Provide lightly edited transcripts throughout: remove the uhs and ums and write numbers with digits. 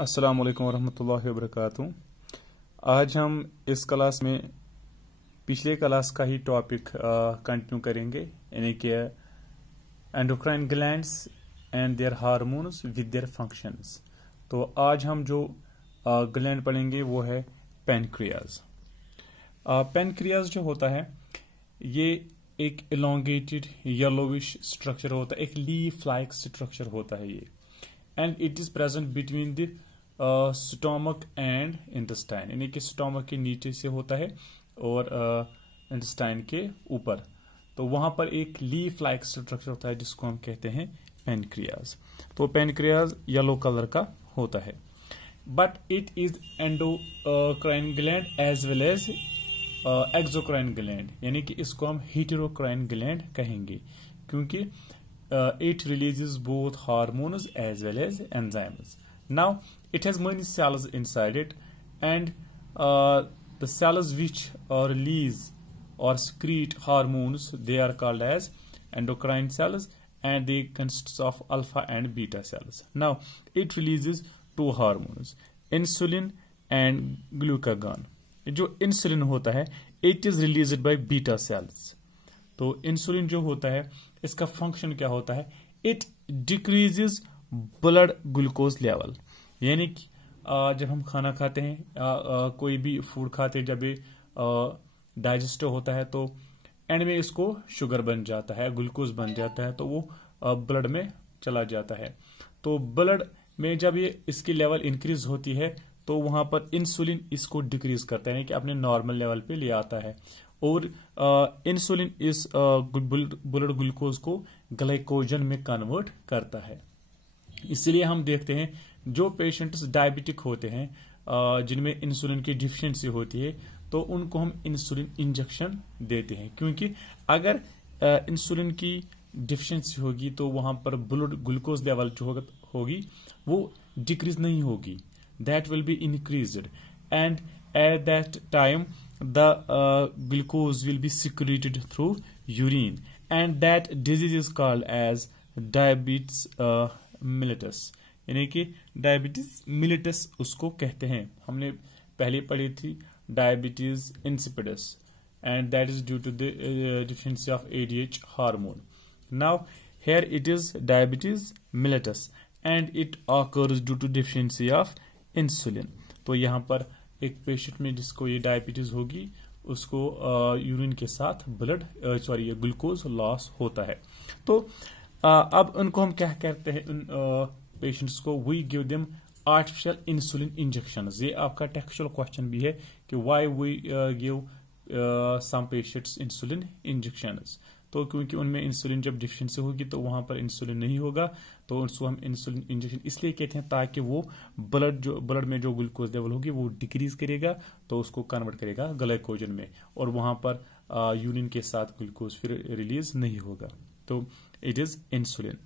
अस्सलाम वालेकुम वरहमतुल्लाहि वबरकातुहू। आज हम इस क्लास में पिछले क्लास का ही टॉपिक कंटिन्यू करेंगे, यानी कि endocrine glands and their hormones with their functions. तो आज हम जो ग्लैंड पढ़ेंगे वो है पैनक्रियाज। पैनक्रियाज जो होता है ये एक इलोंगेटेड येलोविश स्ट्रक्चर होता है, एक लीफ लाइक स्ट्रक्चर होता है ये, and it is present between the stomach and intestine, यानी कि स्टोमक के नीचे से होता है और इंटेस्टाइन के ऊपर। तो वहां पर एक लीफ लाइक स्ट्रक्चर होता है जिसको हम कहते हैं पैनक्रियाज। तो पैनक्रियाज येलो कलर का होता है, but it is endocrine gland as well as exocrine gland, यानी कि इसको हम हेटेरोक्राइन ग्लैंड कहेंगे, क्योंकि it releases both hormones as well as enzymes. Now it has many cells inside it, and the cells which release or secrete hormones, they are called as endocrine cells, and they consist of alpha and beta cells. Now it releases two hormones, insulin and glucagon. जो insulin होता है it is released by beta cells. तो insulin जो होता है इसका function क्या होता है, it decreases blood glucose level, यानी कि जब हम खाना खाते हैं, कोई भी फूड खाते हैं, जब ये डाइजेस्ट होता है तो एंड में इसको शुगर बन जाता है, ग्लूकोज बन जाता है, तो वो ब्लड में चला जाता है। तो ब्लड में जब ये इसकी लेवल इंक्रीज होती है तो वहां पर इंसुलिन इसको डिक्रीज करता है, यानी कि अपने नॉर्मल लेवल पे ले आता है, और इंसुलिन इस ब्लड ग्लूकोज को ग्लाइकोजन में कन्वर्ट करता है। इसलिए हम देखते हैं जो पेशेंट्स डायबिटिक होते हैं, जिनमें इंसुलिन की डिफिशिएंसी होती है, तो उनको हम इंसुलिन इंजेक्शन देते हैं, क्योंकि अगर इंसुलिन की डिफिशिएंसी होगी तो वहां पर ब्लड ग्लूकोज लेवल जो होगी वो डिक्रीज नहीं होगी, that will be increased, and at that time the glucose will be secreted through urine, and that disease is called as diabetes mellitus, यानी कि डायबिटीज मिलिटस उसको कहते हैं। हमने पहले पढ़ी थी diabetes insipidus, and that is due to the deficiency of ADH hormone. Now here it is diabetes mellitus, and it occurs due to deficiency of insulin. तो यहाँ पर एक पेशेंट में जिसको ये डायबिटीज होगी उसको यूरिन के साथ ग्लूकोज लॉस होता है। तो अब उनको हम क्या कहते हैं, उन पेशेंट्स को we give them artificial insulin injections. ये आपका टेक्सचुअल क्वेश्चन भी है कि why we give some patients insulin injections. तो क्योंकि उनमें इंसुलिन जब डिफिशिएंसी होगी तो वहां पर इंसुलिन नहीं होगा, तो उसको हम इंसुलिन इंजेक्शन इसलिए कहते हैं ताकि वो ब्लड में जो ग्लूकोज लेवल होगी वो डिक्रीज करेगा, तो उसको कन्वर्ट करेगा ग्लाइकोजन में, और वहां पर यूरिन के साथ ग्लूकोज फिर रिलीज नहीं होगा। तो इट इज इंसुलिन।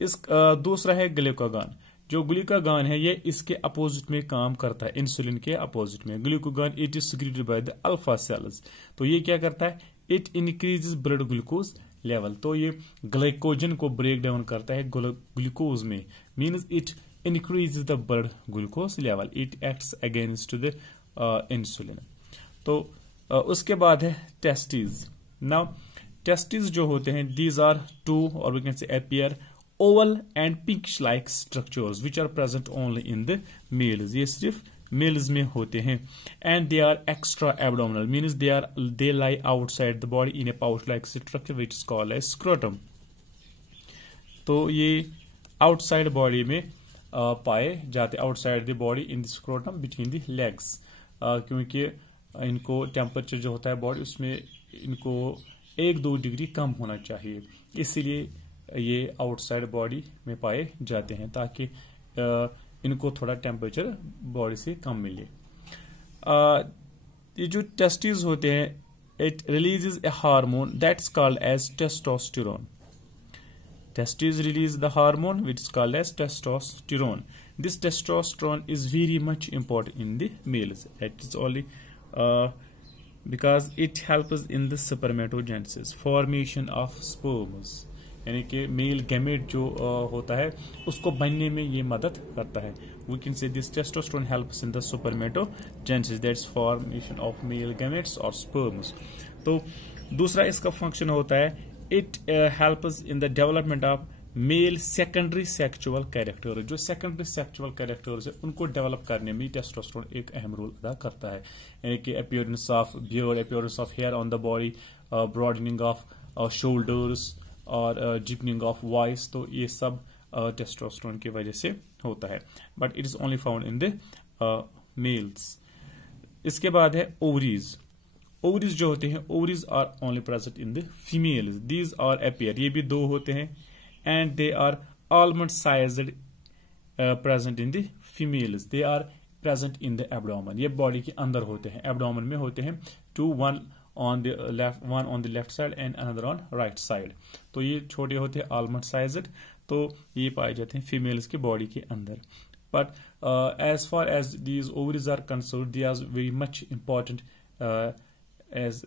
इस दूसरा है ग्लूकागॉन। जो ग्लूकागॉन है ये इसके अपोजिट में काम करता है, इंसुलिन के अपोजिट में। Glucagon it is secreted by the alpha cells. तो ये क्या करता है, it increases blood glucose level. तो ये ग्लाइकोजन को ब्रेक डाउन करता है ग्लूकोज में, means it increases the blood glucose level, it acts against the insulin. तो उसके बाद है टेस्टिस। नाउ टेस्टिस जो होते हैं दीज आर टू, और we can say appear oval and pinkish like structures which are present only in the males. ये सिर्फ मेल्स में होते हैं, and they are extra abdominal, means they lie outside the body in a pouch like structure which is called as scrotum. तो ये outside body में पाए जाते, outside the body in the scrotum between the legs, क्योंकि इनको temperature जो होता है बॉडी उसमें इनको 1-2 डिग्री कम होना चाहिए, इसीलिए ये आउटसाइड बॉडी में पाए जाते हैं ताकि इनको थोड़ा टेम्परेचर बॉडी से कम मिले। ये जो टेस्टिस होते हैं it releases a hormone that's called as testosterone. Testis release the hormone which is called as testosterone. This testosterone is very much important in the males, it is only because it helps in the spermatogenesis, formation of sperms, यानी कि male gamete जो होता है उसको बनने में ये मदद करता है. We can say this testosterone helps in the spermatogenesis, that's formation of male gametes और स्पर्म्स. तो दूसरा इसका फंक्शन होता है, it helps in the development of male secondary sexual character. जो सेकेंडरी सेक्सुअल कैरेक्टर्स है उनको डेवलप करने में टेस्टोस्टेरोन एक अहम रोल अदा करता है. यानी कि appearance of beard, appearance of hair on the body, broadening of shoulders और डीपनिंग ऑफ वॉइस, तो ये सब टेस्टोस्टेरोन की वजह से होता है. But it is only found in the males. इसके बाद है ओवरीज. ओवरीज जो होते हैं, ovaries are only present in the females. These are appear, ये भी दो होते हैं, and they are almond sized present in the females. They are present in the abdomen. ये बॉडी के अंदर होते हैं, एब्डोमेन में होते हैं. one on the left side and another on right side. तो ये छोटे होते हैं almond sized, तो ये पाए जाते हैं फीमेल्स की बॉडी के अंदर. But as far as these ovaries are concerned, they are very much important as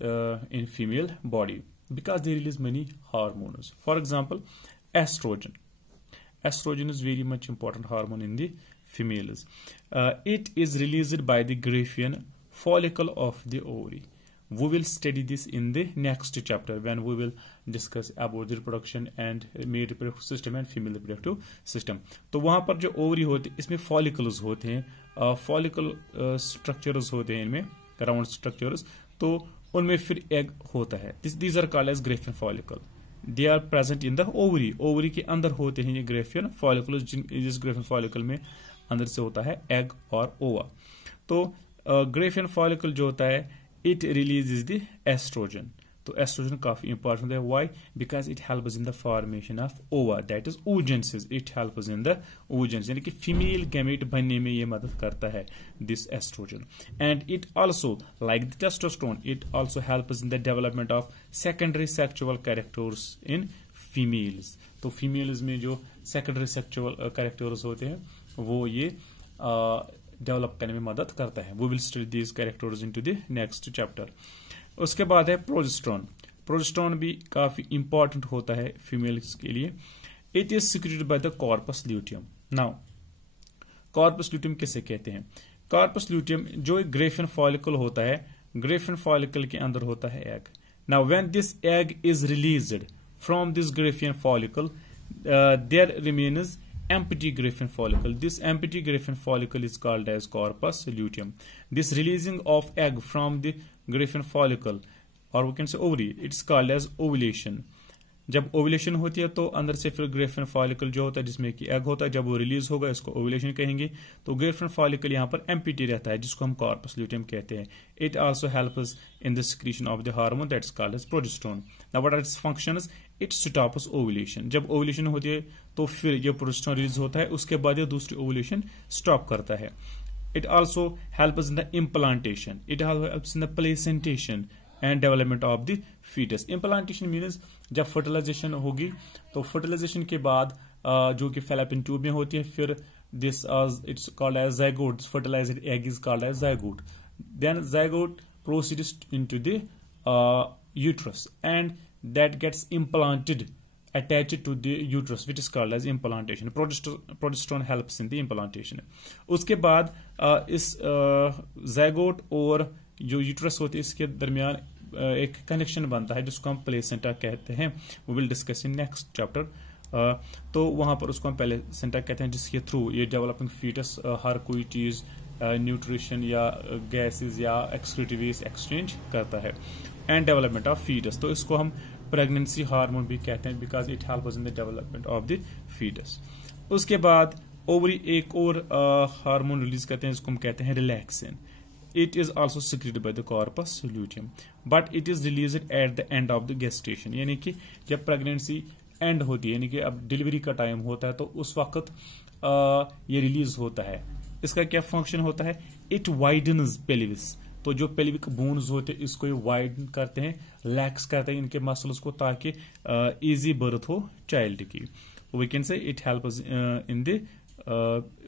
in female body because they release many hormones. For example, estrogen. Estrogen is very much important hormone in the females. It is released by the Graafian follicle of the ovary. We will study this in the next chapter when we will discuss about the reproduction and male reproductive system and female reproductive system. तो वहां पर जो ovary होते हैं इसमें follicles होते हैं, follicle structures होते हैं इनमें, round structures, तो उनमें फिर egg होता है. These are called as Graafian follicle. They are present in the ovary. Ovary के अंदर होते हैं ये ग्रेफियन फॉलिकल, जिस ग्रेफियन फॉलिकल में अंदर से होता है एग और ओवा. तो ग्रेफियन फॉलिकल जो होता है, इट रिलीजेस द एस्ट्रोजन. तो एस्ट्रोजन काफी इंपॉर्टेंट है. Why? Because it helps in the formation of ओवा, that is oogenesis. It helps in the oogenesis, यानी कि फीमेल गैमेट बनने में ये मदद करता है this oestrogen. And it also like the testosterone, it also helps in the development of secondary sexual characters in females. तो फीमेल्स में जो सेकेंडरी सेक्सुअल कैरेक्टर्स होते हैं वो ये डेवलप करने में मदद करता है. We will study these characters into the next chapter. उसके बाद है प्रोजेस्टेरोन. प्रोजेस्टेरोन भी काफी इंपॉर्टेंट होता है फीमेल्स के लिए. It is secreted by the corpus luteum. Now corpus luteum किसे कहते हैं? कॉर्पस ल्यूटियम जो एक ग्रेफियन फॉलिकल होता है, ग्रेफियन फॉलिकल के अंदर होता है egg. Now when this egg is released from this Graafian follicle, there remains empty Graafian follicle. This empty Graafian follicle is called as corpus luteum. This releasing of egg from the Graafian follicle, or we can say ovary, it's called as ovulation. जब ovulation होती है तो अंदर से फिर Graafian follicle जो होता है जिसमें कि एग होता है, जब वो रिलीज होगा इसको ओवुलेशन कहेंगे. तो ग्रेफियन फॉलिकल यहाँ पर एम्प्टी रहता है जिसको हम कॉर्पस ल्यूटियम कहते हैं. It also helps in the secretion of the hormone that's called as progesterone. Now what are its functions? It stops ovulation. जब ओवुलेशन होती है तो फिर ये प्रोजेस्टेरोन रिलीज होता है, उसके बाद ये दूसरी ओवुलेशन स्टॉप करता है. It also helps in the implantation. It helps in the placentation and development of the foetus. Implantation means जब फर्टिलाइजेशन होगी तो फर्टिलाइजेशन के बाद जो कि फैलोपियन ट्यूब में होती है, फिर this it's called as zygote. Fertilised egg is called as zygote. Then zygote proceeds into the uterus and that gets implanted attached to the uterus, which is called as implantation. Progesterone helps in the implantation. उसके बाद इस zygote और जो uterus होती है इसके दरमियान एक कनेक्शन बनता है जिसको हम प्लेसेंटा कहते हैं. We will discuss in next chapter. तो वहां पर उसको हम प्लेसेंटा कहते हैं जिसके थ्रू ये डेवलपिंग फीटस हर कोई चीज न्यूट्रिशन या गैसेस या एक्सक्रीटिव वेस्ट एक्सचेंज करता है. एंड डेवलपमेंट ऑफ फीटस, तो इसको हम प्रेगनेंसी हार्मोन भी कहते हैं because it helps in the development of the foetus. उसके बाद ओवरी एक और हार्मोन रिलीज करते हैं जिसको हम कहते हैं relaxin. It is also secreted by the corpus luteum, but it is released at the end of the gestation. यानी कि जब प्रेगनेंसी एंड होती है, यानी कि अब डिलीवरी का टाइम होता है, तो उस वक्त ये रिलीज होता है. इसका क्या फंक्शन होता है? It widens pelvis. तो जो पेल्विक बोन्स होते हैं इसको ये वाइडन करते हैं, लैक्स करते हैं इनके मसल्स को, ताकि इजी बर्थ हो चाइल्ड की. We can say it helps in the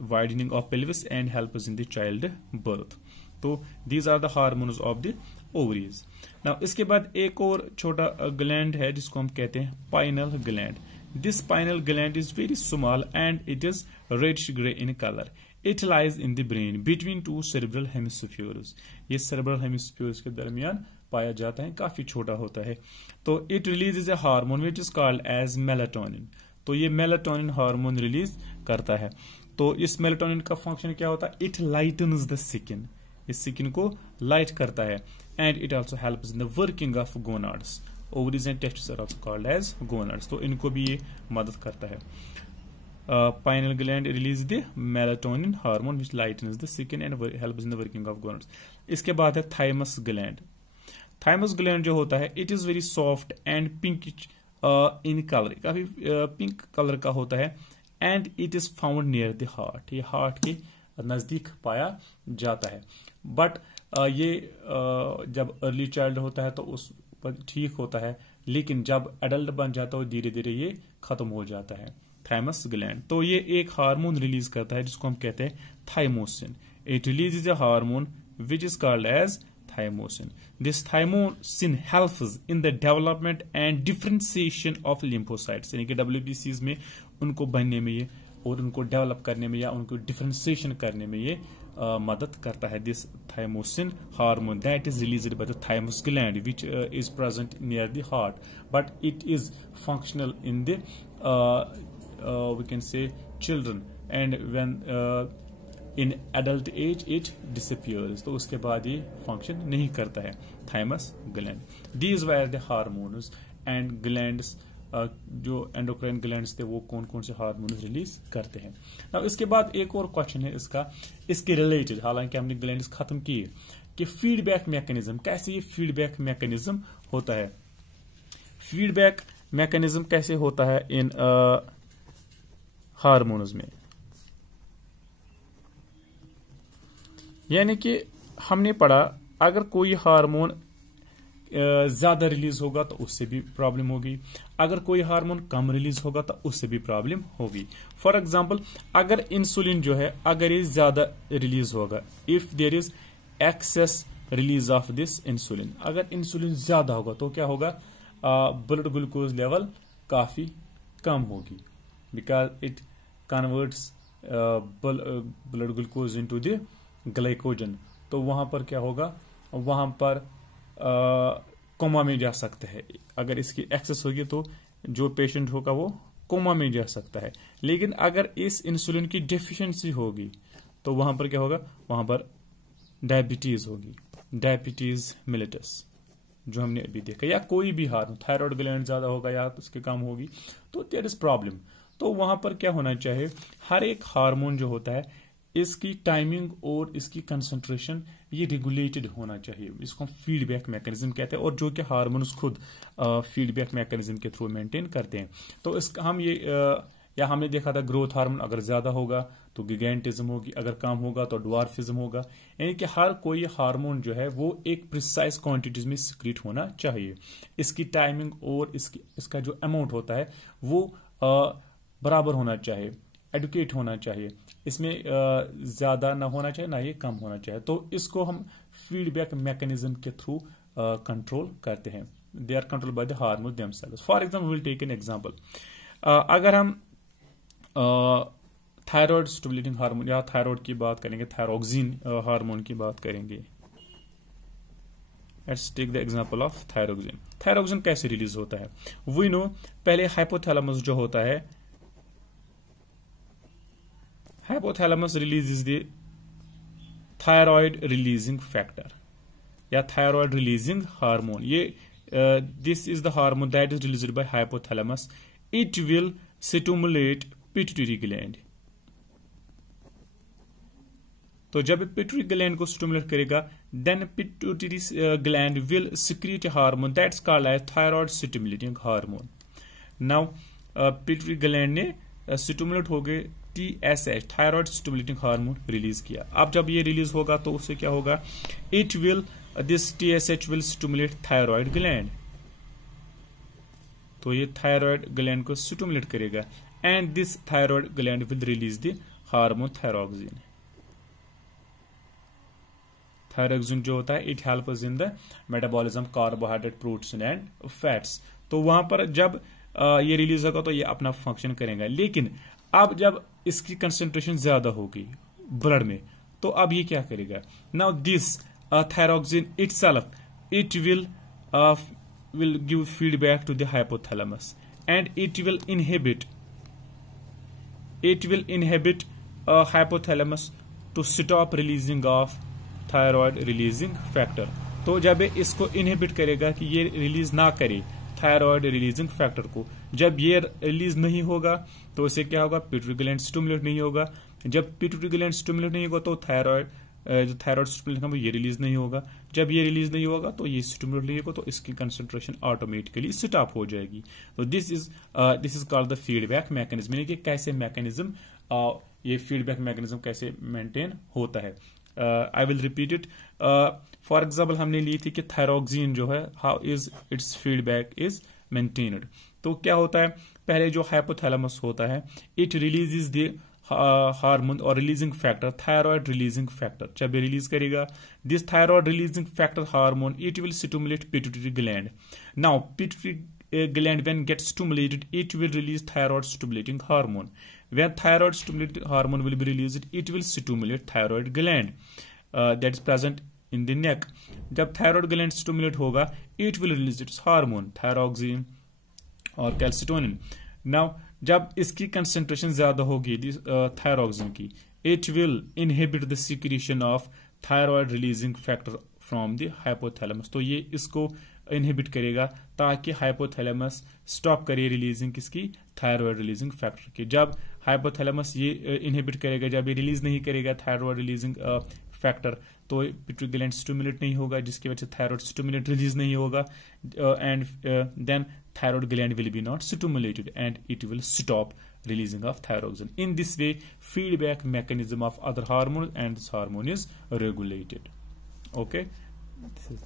widening of pelvis and helps in the child birth. तो these are the hormones of the ovaries. Now इसके बाद एक और छोटा ग्लैंड है जिसको हम कहते हैं pineal gland. This pineal gland is very small and it is reddish gray in color. It lies in the brain between two cerebral hemispheres. ये cerebral hemispheres के दरमियान पाया जाता है, काफी छोटा होता है. तो it releases a hormone which is called as melatonin. तो ये melatonin हार्मोन रिलीज करता है. तो इस melatonin का फंक्शन क्या होता है? It lightens the skin. इस स्किन को लाइट करता है. And it also helps in the working of gonads. Ovaries and testes are also called as gonads. तो इनको भी ये मदद करता है. Pineal gland release the melatonin hormone which lightens the skin and helps in the working of gonads. इसके बाद है thymus gland. Thymus gland जो होता है, it is very soft and pinkish in color. काफी पिंक कलर का होता है. And it is found near the heart. ये हार्ट के नजदीक पाया जाता है. बट ये जब अर्ली चाइल्ड होता है तो उस पर ठीक होता है, लेकिन जब एडल्ट बन जाता है धीरे धीरे ये खत्म हो जाता है. थाइमस ग्लैंड तो ये एक हार्मोन रिलीज करता है जिसको हम कहते हैं thymosin. It releases a hormone which is called as thymosin. This thymosin helps in the development and differentiation of lymphocytes. यानी कि WBCs में उनको बनने में ये और उनको डेवलप करने में या उनको डिफरेंशिएशन करने में ये मदद करता है. This thymosin hormone that is released by the thymus gland which is present near the heart, but it is functional in the we can say children, and when in adult age it disappears. तो उसके बाद ये function नहीं करता है thymus gland. These were the hormones and glands. जो endocrine glands थे वो कौन कौन से हार्मोन रिलीज करते हैं. अब इसके बाद एक और क्वेश्चन है इसके रिलेटेड, हालांकि हमने ग्लैंड्स खत्म किए, कि फीडबैक मैकेनिज्म, कैसे ये फीडबैक मैकेनिज्म होता है. फीडबैक मैकेनिज्म कैसे होता है इन हार्मोन्स में. यानी कि हमने पढ़ा अगर कोई हार्मोन ज्यादा रिलीज होगा तो उससे भी प्रॉब्लम होगी, अगर कोई हार्मोन कम रिलीज होगा तो उससे भी प्रॉब्लम होगी. फॉर एग्जांपल अगर इंसुलिन जो है अगर ये ज्यादा रिलीज होगा, if there is excess release of this insulin, अगर इंसुलिन ज्यादा होगा तो क्या होगा, ब्लड ग्लूकोज लेवल काफी कम होगी, because it converts blood glucose into the glycogen. तो वहां पर क्या होगा, वहां पर कोमा में जा सकता है. अगर इसकी एक्सेस होगी तो जो पेशेंट होगा वो कोमा में जा सकता है. लेकिन अगर इस इंसुलिन की डेफिशिएंसी होगी तो वहां पर क्या होगा, वहां पर डायबिटीज होगी, डायबिटीज मिलिटस जो हमने अभी देखा, या कोई भी हार्मोन, थायराइड ग्लैंड ज्यादा होगा या उसके कम होगी तो देयर इज प्रॉब्लम. तो वहां पर क्या होना चाहिए, हर एक हार्मोन जो होता है इसकी टाइमिंग और इसकी कंसंट्रेशन ये रेगुलेटेड होना चाहिए. इसको हम फीडबैक मैकेनिज्म कहते हैं, और जो कि हार्मोन्स खुद फीडबैक मैकेनिज्म के थ्रू मेंटेन करते हैं. तो इसका हम ये या हमने देखा था ग्रोथ हार्मोन अगर ज्यादा होगा तो गिगैंटिज्म होगी, अगर कम होगा तो ड्वार्फिज्म होगा. यानी कि हर कोई हार्मोन जो है वो एक प्रिसाइज क्वांटिटीज में सिक्रीट होना चाहिए. इसकी टाइमिंग और इसका जो अमाउंट होता है वो बराबर होना चाहिए, एडुकेट होना चाहिए. इसमें ज्यादा ना होना चाहिए ना ये कम होना चाहिए. तो इसको हम फीडबैक मैकेनिज्म के थ्रू कंट्रोल करते हैं. They are control by the hormone themselves. For example will take an example. अगर हम थायराइड स्टिमुलेटिंग हार्मोन या थायराइड की बात करेंगे, थायरोक्सिन हार्मोन की बात करेंगे. Let's take the example of thyroxine. Thyroxine कैसे रिलीज होता है, वी नो. पहले हाइपोथैलेमस जो होता है, hypothalamus releases the thyroid releasing factor या थायराइड रिलीजिंग हार्मोन. ये this is the hormone that is released by hypothalamus. It will stimulate pituitary gland. तो जब पिट्यूटरी ग्लैंड को स्टिमुलेट करेगा then pituitary gland will secrete hormone that's called as thyroid stimulating hormone. Now pituitary gland ने stimulate हो गए TSH thyroid stimulating hormone release किया. अब जब ये रिलीज होगा तो उससे क्या होगा, it will this TSH will stimulate thyroid gland. तो ये थायराइड ग्लैंड को स्टिमुलेट करेगा and this thyroid gland will release the hormone thyroxine. Thyroxine जो होता है it helps in the metabolism carbohydrate, protein and fats. तो वहां पर जब ये रिलीज होगा तो ये अपना फंक्शन करेगा। लेकिन अब जब इसकी कंसेंट्रेशन ज्यादा होगी ब्लड में तो अब ये क्या करेगा? Now this thyroxine itself it will give feedback to the hypothalamus and it will inhibit hypothalamus to stop releasing of thyroid releasing factor। तो जब इसको इनहिबिट करेगा कि ये रिलीज ना करे थायराइड रिलीजिंग फैक्टर को, जब ये रिलीज नहीं होगा तो इसे क्या होगा? पिट्यूटरी ग्लैंड स्टिमुलेट नहीं होगा। जब पिट्यूटरी ग्लैंड स्टिमुलेट नहीं होगा तो जो थायराइड स्टिमुलेट है ये रिलीज नहीं होगा। जब ये रिलीज नहीं होगा तो ये स्टिमुलेट नहीं होगा तो इसकी कंसंट्रेशन ऑटोमेटिकली स्टॉप हो जाएगी। तो this is called the feedback mechanism. यानी कि कैसे मैकेनिज्म, ये फीडबैक मैकेनिज्म कैसे मेंटेन होता है। I will repeat it. For example हमने ली थी कि थायरॉक्सिन जो है how is it's feedback is maintained. तो क्या होता है? पहले जो हाइपोथैलेमस होता है इट रिलीजेस द हार्मोन और releasing factor, thyroid releasing factor. जब ये रिलीज करेगा this thyroid releasing factor hormone it will stimulate pituitary gland. Now pituitary gland when gets stimulated it will release thyroid stimulating hormone. When thyroid stimulating hormone will be released it will stimulate thyroid gland that is present in the neck. जब thyroid gland stimulate होगा it will release its hormone thyroxine और calcitonin. Now जब इसकी concentration ज्यादा होगी thyroxine की it will inhibit the secretion of thyroid releasing factor from the hypothalamus। तो ये इसको इनहिबिट करेगा ताकि हाइपोथैलेमस स्टॉप करे रिलीजिंग किसकी? थायराइड रिलीजिंग फैक्टर की। जब हाइपोथैलेमस ये इनहिबिट करेगा, जब ये रिलीज नहीं करेगा थायराइड रिलीजिंग फैक्टर तो पिट्यूटरी ग्लैंड स्टिमुलेट नहीं होगा जिसकी वजह से थायराइड स्टिमुलेट रिलीज नहीं होगा and then thyroid gland will be not stimulated and it will stop releasing of thyroxine. In this way feedback mechanism of other hormones and this hormone is regulated. Okay, this is